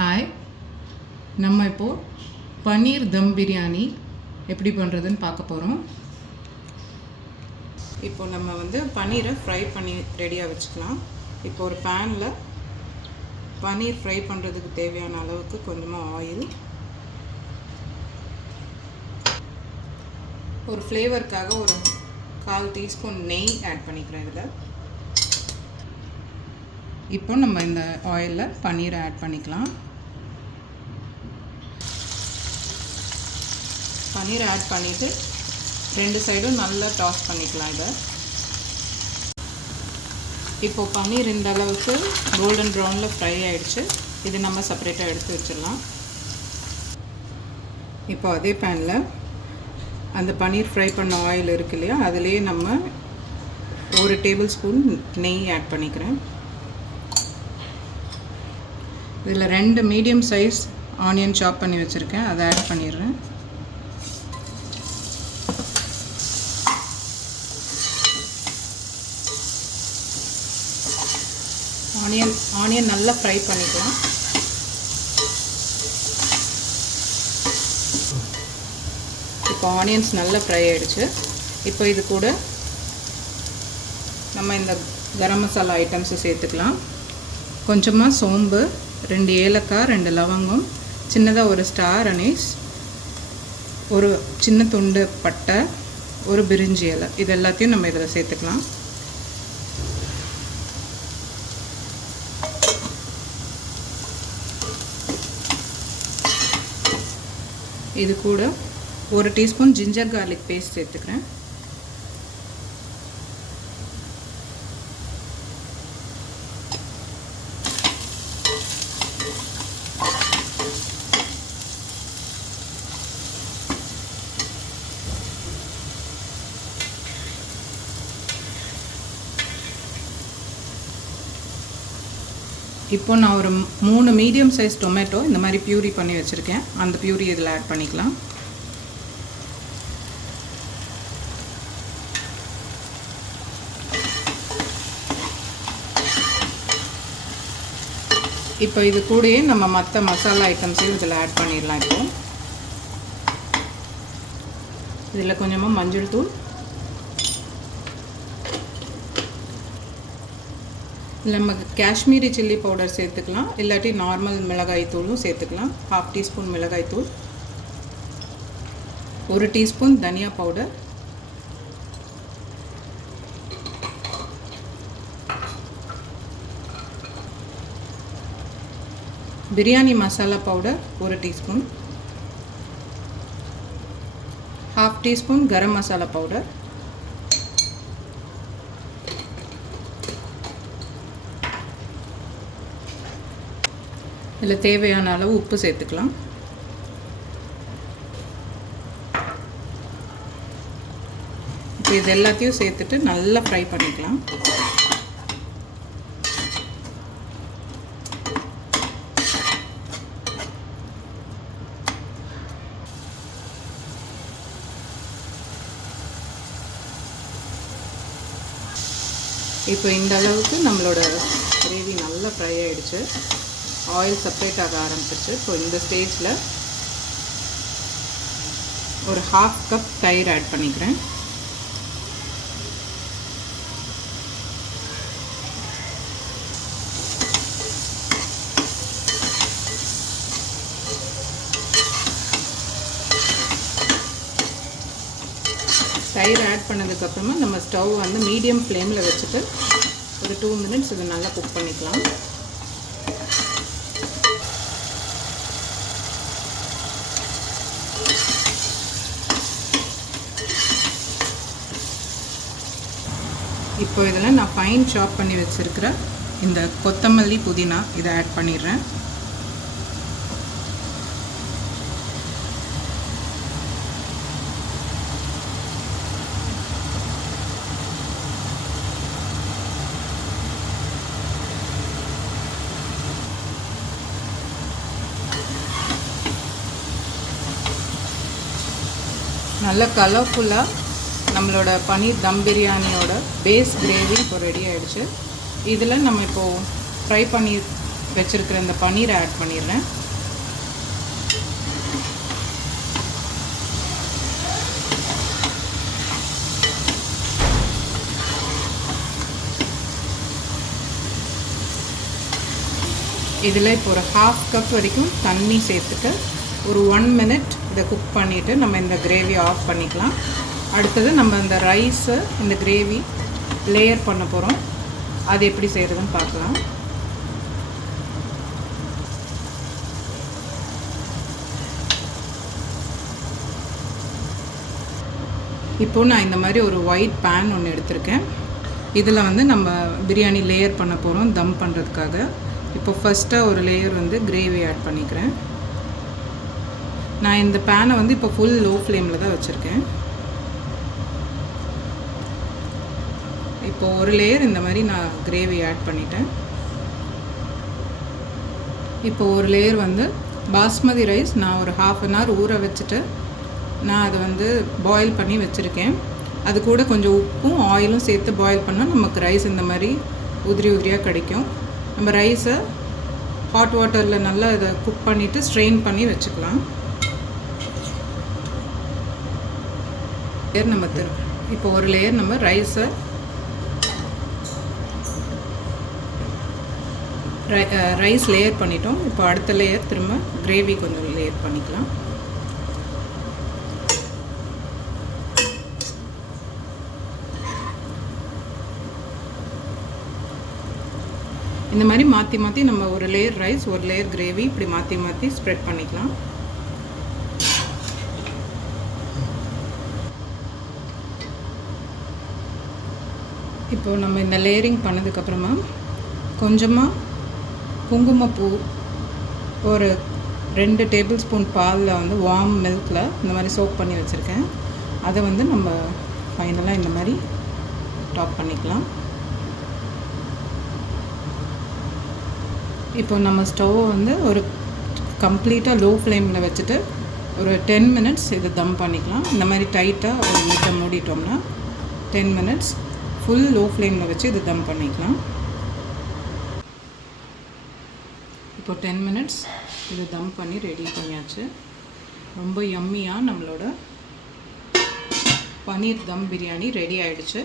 Hi, நம்ம இப்போது பன்னீர் தம் பிரியாணி எப்படி பண்ணுறதுன்னு பார்க்க போகிறோம். இப்போ நம்ம பன்னீரை ஃப்ரை பண்ணி ரெடியாக வச்சுக்கலாம். இப்போ ஒரு பேனில் பன்னீர் ஃப்ரை பண்ணுறதுக்கு தேவையான அளவுக்கு கொஞ்சமாக ஆயில், ஒரு ஃப்ளேவருக்காக ஒரு 1/4 டீஸ்பூன் நெய் ஆட் பண்ணிக்கிறேன். இதில் இப்போ நம்ம இந்த ஆயிலில் பன்னீரை ஆட் பண்ணிக்கலாம். பன்னீரை ஆட் பண்ணிவிட்டு 2 சைடும் நல்லா டாஸ் பண்ணிக்கலாம். இப்போது பன்னீர் இந்த அளவுக்கு கோல்டன் ப்ரௌனில் ஃப்ரை ஆகிடுச்சு. இது நம்ம செப்பரேட்டாக எடுத்து வச்சிடலாம். இப்போ அதே பேனில் அந்த பன்னீர் ஃப்ரை பண்ண ஆயில் இருக்கு இல்லையா, அதுலேயே நம்ம 1 டேபிள் ஸ்பூன் நெய் ஆட் பண்ணிக்கிறேன். இதில் 2 மீடியம் சைஸ் ஆனியன் சாப் பண்ணி வச்சுருக்கேன், அதை ஆட் பண்ணிடுறேன். ஆனியன் நல்லா ஃப்ரை பண்ணிக்கலாம். இப்போ ஆனியன்ஸ் நல்லா ஃப்ரை ஆகிடுச்சு. இப்போ இது கூட நம்ம இந்த கரம் மசாலா ஐட்டம்ஸை சேர்த்துக்கலாம். கொஞ்சமாக சோம்பு, 2 ஏலக்காய், 2 லவங்கம், சின்னதாக ஒரு ஸ்டார் அனீஸ், ஒரு சின்ன துண்டு பட்டை, ஒரு பிரிஞ்சி இலை, இது எல்லாத்தையும் நம்ம இதில் சேர்த்துக்கலாம். இது கூட 1 டீஸ்பூன் ஜிஞ்சர் கார்லிக் பேஸ்ட் சேர்த்துக்கிறேன். இப்போ நான் ஒரு 3 மீடியம் சைஸ் டொமேட்டோ இந்த மாதிரி பியூரி பண்ணி வச்சுருக்கேன். அந்த பியூரி இதில் ஆட் பண்ணிக்கலாம். இப்போ இது கூடயே நம்ம மற்ற மசாலா ஐட்டம்ஸையும் இதில் ஆட் பண்ணிடலாம். இப்போ இதில் கொஞ்சமாக மஞ்சள் தூள், நம்ம காஷ்மீரி சில்லி பவுடர் சேர்த்துக்கலாம், இல்லாட்டி நார்மல் மிளகாய் தூளும் சேர்த்துக்கலாம். 1/2 டீஸ்பூன் மிளகாய் தூள், 1 டீஸ்பூன் தனியா powder, biryani masala powder 1 teaspoon, 1/2 teaspoon garam masala powder, இதில் தேவையான அளவு உப்பு சேர்த்துக்கலாம். இப்போ இது எல்லாத்தையும் சேர்த்துட்டு நல்லா ஃப்ரை பண்ணிக்கலாம். இப்போ இந்த அளவுக்கு நம்மளோட கிரேவி நல்லா ஃப்ரை ஆகிடுச்சு. ஆயில் செப்பரேட் ஆக ஆரம்பிச்சிருச்சு. ஸோ இந்த ஸ்டேஜில் ஒரு 1/2 கப் தயிர் ஆட் பண்ணிக்கிறேன். தயிர் ஆட் பண்ணதுக்கப்புறமா நம்ம ஸ்டவ் மீடியம் ஃப்ளேமில் வச்சுட்டு ஒரு 2 மினிட்ஸ் இதை நல்லா குக் பண்ணிக்கலாம். இப்போ இதில் நான் ஃபைன் சாப் பண்ணி வச்சுருக்கிற இந்த கொத்தமல்லி, புதினா இதை ஆட் பண்ணிடுறேன். நல்ல கலர்ஃபுல்லாக நம்மளோட பன்னீர் தம் பிரியாணியோட பேஸ் கிரேவி இப்போ ரெடி ஆகிடுச்சு. இதில் நம்ம இப்போது ஃப்ரை பண்ணி வச்சுருக்கிற இந்த பன்னீரை ஆட் பண்ணிடுறேன். இதில் இப்போ ஒரு 1/2 கப் வரைக்கும் தண்ணி சேர்த்துட்டு ஒரு 1 மினிட் இதை குக் பண்ணிவிட்டு நம்ம இந்த கிரேவி ஆஃப் பண்ணிக்கலாம். அடுத்தது நம்ம இந்த ரைஸு இந்த கிரேவி லேயர் பண்ண போகிறோம். அது எப்படி செய்கிறதுன்னு பார்க்கலாம். இப்போது நான் இந்த மாதிரி ஒரு ஒயிட் பேன் ஒன்று எடுத்திருக்கேன். இதில் வந்து நம்ம பிரியாணி லேயர் பண்ண போகிறோம் தம் பண்ணுறதுக்காக. இப்போ ஃபஸ்ட்டாக ஒரு லேயர் வந்து கிரேவி ஆட் பண்ணிக்கிறேன். நான் இந்த பேனை வந்து இப்போ ஃபுல் லோ ஃப்ளேமில் தான் வச்சுருக்கேன். இப்போ ஒரு லேயர் இந்த மாதிரி நான் கிரேவி ஆட் பண்ணிட்டேன். இப்போ ஒரு லேயர் வந்து பாஸ்மதி ரைஸ் நான் ஒரு 1/2 அன் ஹவர் ஊற வச்சுட்டு நான் அதை வந்து பாயில் பண்ணி வச்சுருக்கேன். அது கூட கொஞ்சம் உப்பும் ஆயிலும் சேர்த்து பாயில் பண்ணால் நமக்கு ரைஸ் இந்த மாதிரி உதிரி உதிரியாக கிடைக்கும். நம்ம ரைஸை ஹாட் வாட்டரில் நல்லா இதை குக் பண்ணிவிட்டு ஸ்ட்ரெயின் பண்ணி வச்சுக்கலாம். லேயர் நம்ம இப்போ ஒரு லேயர் நம்ம ரைஸை ரைஸ் லேயர் பண்ணிட்டோம். இப்போ அடுத்த லேயர் திரும்ப கிரேவி கொஞ்சம் லேயர் பண்ணிக்கலாம். இந்த மாதிரி மாற்றி மாற்றி நம்ம ஒரு லேயர் ரைஸ் ஒரு லேயர் கிரேவி இப்படி மாற்றி மாற்றி ஸ்ப்ரெட் பண்ணிக்கலாம். இப்போ நம்ம இந்த லேயரிங் பண்ணதுக்கப்புறமா கொஞ்சமாக குங்குமப்பூ ஒரு 2 டேபிள் ஸ்பூன் பாலில் வந்து வார்ம் மில்கில் இந்த மாதிரி சோக் பண்ணி வச்சுருக்கேன். அதை வந்து நம்ம ஃபைனலாக இந்த மாதிரி டாப் பண்ணிக்கலாம். இப்போ நம்ம ஸ்டவ்வை வந்து ஒரு கம்ப்ளீட்டாக லோ ஃப்ளேமில் வச்சுட்டு ஒரு 10 மினிட்ஸ் இது தம் பண்ணிக்கலாம். இந்த மாதிரி டைட்டாக ஒரு லிட்டை மூடிட்டோம்னா 10 மினிட்ஸ் ஃபுல் லோ ஃப்ளேமில் வச்சு இது தம் பண்ணிக்கலாம். இப்போ 10 மினிட்ஸ் இது தம் பண்ணி ரெடி பண்ணியாச்சு. ரொம்ப யம்மியாக நம்மளோட பன்னீர் தம் பிரியாணி ரெடி ஆகிடுச்சு.